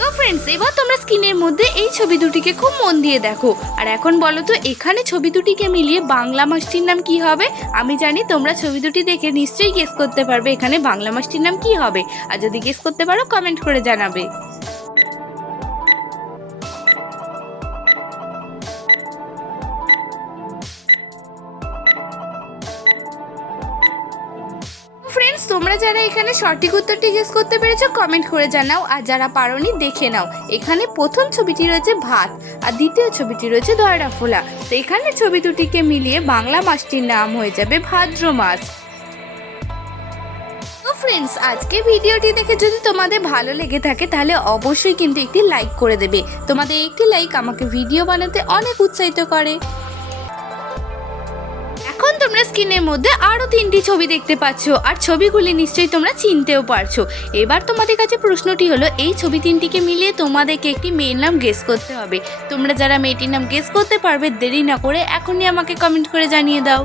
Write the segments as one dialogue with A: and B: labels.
A: তো ফ্রেন্ডস এবার তোমরা স্ক্রিনের মধ্যে এই ছবি দুটিকে খুব মন দিয়ে দেখো। আর এখন বলো তো, এখানে ছবি দুটিকে মিলিয়ে বাংলা মাসটির নাম কি হবে? আমি জানি তোমরা ছবি দুটি দেখে নিশ্চয়ই গেস করতে পারবে এখানে বাংলা মাসটির নাম কি হবে। আর যদি গেস করতে পারো কমেন্ট করে জানাবে। ফ্রেন্ডস তোমরা যারা এখানে সঠিক উত্তরটি গেস করতে পেরেছ কমেন্ট করে জানাও। আর যারা পারোনি, দেখে নাও। এখানে প্রথম ছবিটি রয়েছে ভাত, আর দ্বিতীয় ছবিটি রয়েছে দয়রা ফোলা। তো এখানে ছবি দুটিকে মিলিয়ে বাংলা মাসটির নাম হয়ে যাবে ভাদ্র মাস। ফ্রেন্ডস আজকে ভিডিওটি দেখে যদি তোমাদের ভালো লেগে থাকে, তাহলে অবশ্যই কিন্তু একটি লাইক করে দেবে। তোমাদের একটি লাইক আমাকে ভিডিও বানাতে অনেক উৎসাহিত করে। তোমরা স্ক্রিনের মধ্যে আরও তিনটি ছবি দেখতে পাচ্ছ, আর ছবিগুলি নিশ্চয়ই তোমরা চিনতেও পারছ। এবার তোমাদের কাছে প্রশ্নটি হলো, এই ছবি তিনটিকে মিলিয়ে তোমাদেরকে একটি মেয়ের নাম গেস করতে হবে। তোমরা যারা মেয়েটির নাম গেস করতে পারবে, দেরি না করে এখনই আমাকে কমেন্ট করে জানিয়ে দাও।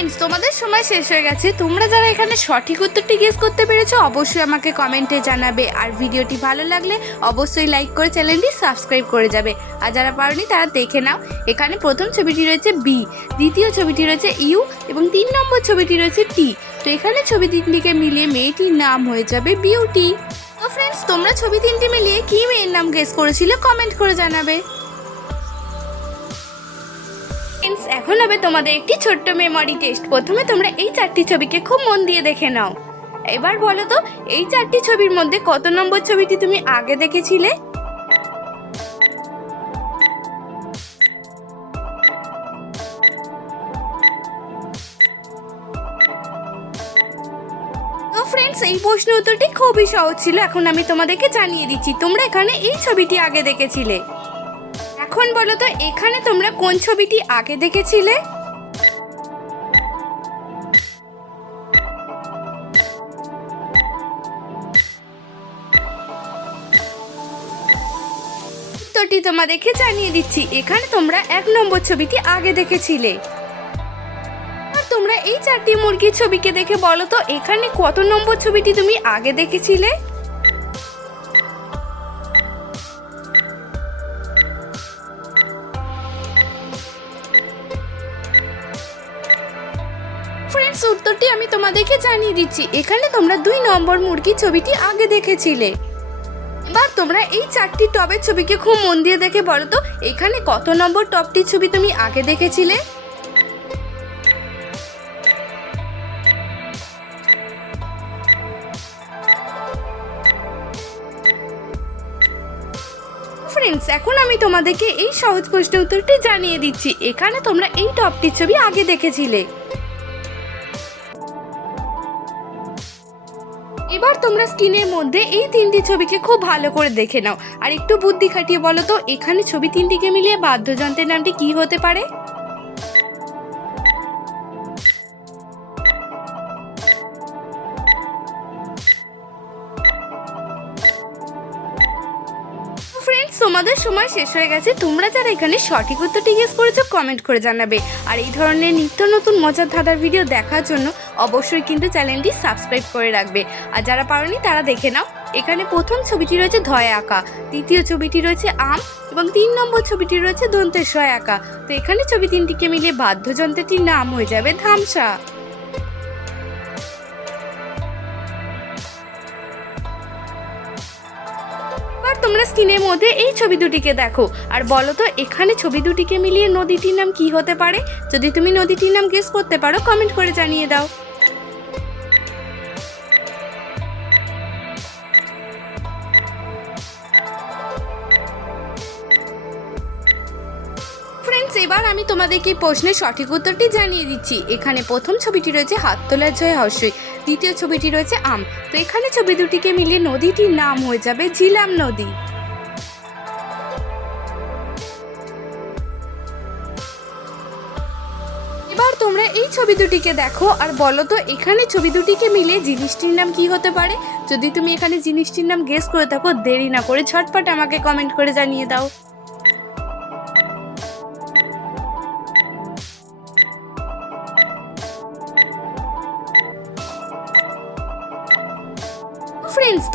A: ফ্রেন্ডস তোমাদের সময় শেষ হয়ে গেছে। তোমরা যারা এখানে সঠিক উত্তরটি গেস করতে পেরেছ, অবশ্যই আমাকে কমেন্টে জানাবে। আর ভিডিওটি ভালো লাগলে অবশ্যই লাইক করে চ্যানেলটি সাবস্ক্রাইব করে যাবে। আর যারা পারোনি, তারা দেখে নাও। এখানে প্রথম ছবিটি রয়েছে বি দ্বিতীয় ছবিটি রয়েছে ইউ এবং তিন নম্বর ছবিটি রয়েছে টি তো এখানে ছবি তিনটিকে মিলিয়ে মেয়েটির নাম হয়ে যাবে বিউটি তো ফ্রেন্ডস তোমরা ছবি তিনটি মিলিয়ে কি মেয়ের নাম গেস করেছিলে কমেন্ট করে জানাবে। এখন হবে তোমাদের একটি ছোট্ট মেমরি টেস্ট প্রথমে তোমরা এই চারটি ছবিকে খুব মন দিয়ে দেখে নাও। এবার বলো তো, এই চারটি ছবির মধ্যে কত নম্বর ছবিটি তুমি আগে দেখেছিলে? ফ্রেন্ডস এই প্রশ্ন উত্তরটি খুবই সহজ ছিল। এখন আমি তোমাদেরকে জানিয়ে দিচ্ছি, তোমরা এখানে এই ছবিটি আগে দেখেছিলে। এখন বলো তো? এখানে তোমরা কোন ছবিটি আগে দেখেছিলে? উত্তরটি তোমাদেরকে জানিয়ে দিচ্ছি। এখানে তোমরা এক নম্বর ছবিটি আগে দেখেছিলে। তোমরা এই চারটি মুরগির ছবিকে দেখে বলো তো, এখানে কত নম্বর ছবিটি তুমি আগে দেখেছিলে? উত্তরটি আমি তোমাদেরকে জানিয়ে দিচ্ছি। এখানে তোমরা দুই নম্বর মুরগির ছবিটি আগে দেখেছিলে। এবার তোমরা এই চারটি টবের ছবিকে খুব মন দিয়ে দেখে বলো তো, এখানে কত নম্বর টপটির ছবি তুমি আগে দেখেছিলে? ফ্রেন্ডস এখন আমি তোমাদেরকে এই সহজ প্রশ্ন উত্তরটি জানিয়ে দিচ্ছি। এখানে তোমরা এই টপটির ছবি আগে দেখেছিলে। এবার তোমরা স্ক্রিনের মধ্যে এই তিনটি ছবিকে খুব ভালো করে দেখে নাও। আর একটু বুদ্ধি খাটিয়ে বলো তো, এখানে ছবি তিনটিকে মিলিয়ে বাদ্যযন্ত্রের নামটি কি হতে পারে? তোমাদের সময় শেষ হয়ে গেছে। তোমরা যারা এখানে সঠিক উত্তরটি গেস করেছ কমেন্ট করে জানাবে। আর এই ধরনের নিত্য নতুন মজার ধাঁধার ভিডিও দেখার জন্য অবশ্যই কিন্তু চ্যানেলটি সাবস্ক্রাইব করে রাখবে। আর যারা পারোনি, তারা দেখে নাও, এখানে প্রথম ছবিটি রয়েছে ধয় আঁকা। দ্বিতীয় ছবিটি রয়েছে আম এবং তিন নম্বর ছবিটি রয়েছে দন্তেশ্বয় আঁকা। তো এখানে ছবি তিনটিকে মিলিয়ে বাদ্যযন্ত্রটির নাম হয়ে যাবে ধামসা। তোমরা স্ক্রিনের মধ্যে এই ছবি দুটিকে দেখো। আর বলো তো, এখানে ছবি দুটিকে মিলিয়ে নদীটির নাম কি হতে পারে? যদি তুমি নদীটির নাম গেস করতে পারো কমেন্ট করে জানিয়ে দাও। এবার আমি তোমাদেরকে প্রশ্নের সঠিক উত্তরটি জানিয়ে দিচ্ছি। এখানে প্রথম ছবিটি রয়েছে হাত তোলার জয় হর্ষই দ্বিতীয় ছবিটি রয়েছে আম। তো এখানে ছবি দুটিকে মিলিয়ে নদীটির নাম হয়ে যাবে ঝিলাম নদী। এবার তোমরা এই ছবি দুটিকে দেখো আর বলো তো, এখানে ছবি দুটিকে মিলে জিনিসটির নাম কি হতে পারে? যদি তুমি এখানে জিনিসটির নাম গেস করে থাকো, দেরি না করে ঝটপট আমাকে কমেন্ট করে জানিয়ে দাও।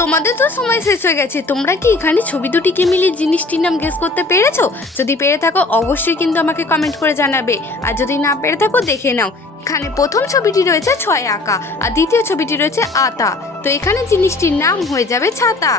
A: তোমাদের তো সময় শেষ হয়ে গেছে। তোমরা কি এখানে ছবি দুটিকে মিলিয়ে জিনিসটির নাম গেস করতে পেরেছ? যদি পেরে থাকো, অবশ্যই কিন্তু আমাকে কমেন্ট করে জানাবে। আর যদি না পেরে থাকো, দেখে নাও। এখানে প্রথম ছবিটি রয়েছে ছয় আঁকা, আর দ্বিতীয় ছবিটি রয়েছে আতা। তো এখানে জিনিসটির নাম হয়ে যাবে ছাতা।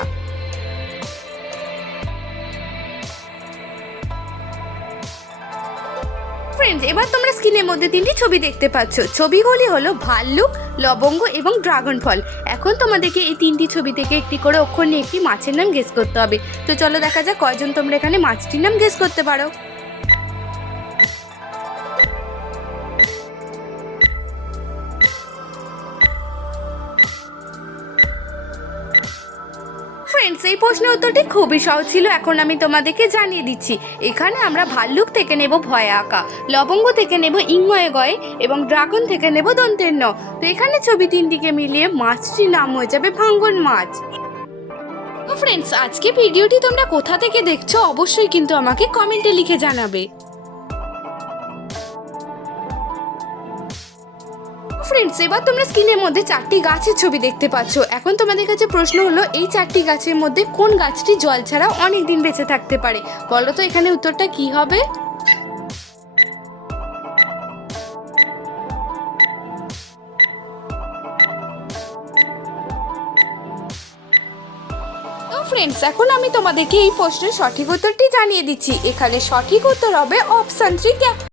A: ফ্রেন্ডস এবার তোমরা স্ক্রিনের মধ্যে তিনটি ছবি দেখতে পাচ্ছ। ছবিগুলি হলো ভাল্লুক, লবঙ্গ এবং ড্রাগন ফল এখন তোমাদেরকে এই তিনটি ছবি থেকে একটি করে অক্ষর নিয়ে একটি মাছের নাম গেস করতে হবে। তো চলো দেখা যাক কয়জন তোমরা এখানে মাছটির নাম গেস করতে পারো। ফ্রেন্ডস এই প্রশ্নের উত্তরটি খুবই সহজ ছিল, এখন আমি তোমাদেরকে জানিয়ে দিচ্ছি। এখানে আমরা ভাল্লুক থেকে নেব ভয় আঁকা লবঙ্গ থেকে নেব ইংময়ে গয়ে এবং ড্রাগন থেকে নেব দন্তের ন তো এখানে ছবি তিনটিকে মিলিয়ে মাছটির নাম হয়ে যাবে ভাঙ্গন মাছ। ফ্রেন্ডস আজকে ভিডিওটি তোমরা কোথা থেকে দেখছ অবশ্যই কিন্তু আমাকে কমেন্টে লিখে জানাবে। ফ্রেন্ডস এবার তোমরা স্ক্রিনের মধ্যে চারটি গাছের ছবি দেখতে পাচ্ছ। এখন তোমাদের কাছে প্রশ্ন হলো, এই চারটি গাছের মধ্যে কোন গাছটি জল ছাড়া অনেক দিন বেঁচে থাকতে পারে? বলো তো, এখানে উত্তরটা কি হবে? ফ্রেন্ডস এখন আমি তোমাদেরকে এই প্রশ্নের সঠিক উত্তরটি জানিয়ে দিচ্ছি। এখানে সঠিক উত্তর হবে অপশন থ্রি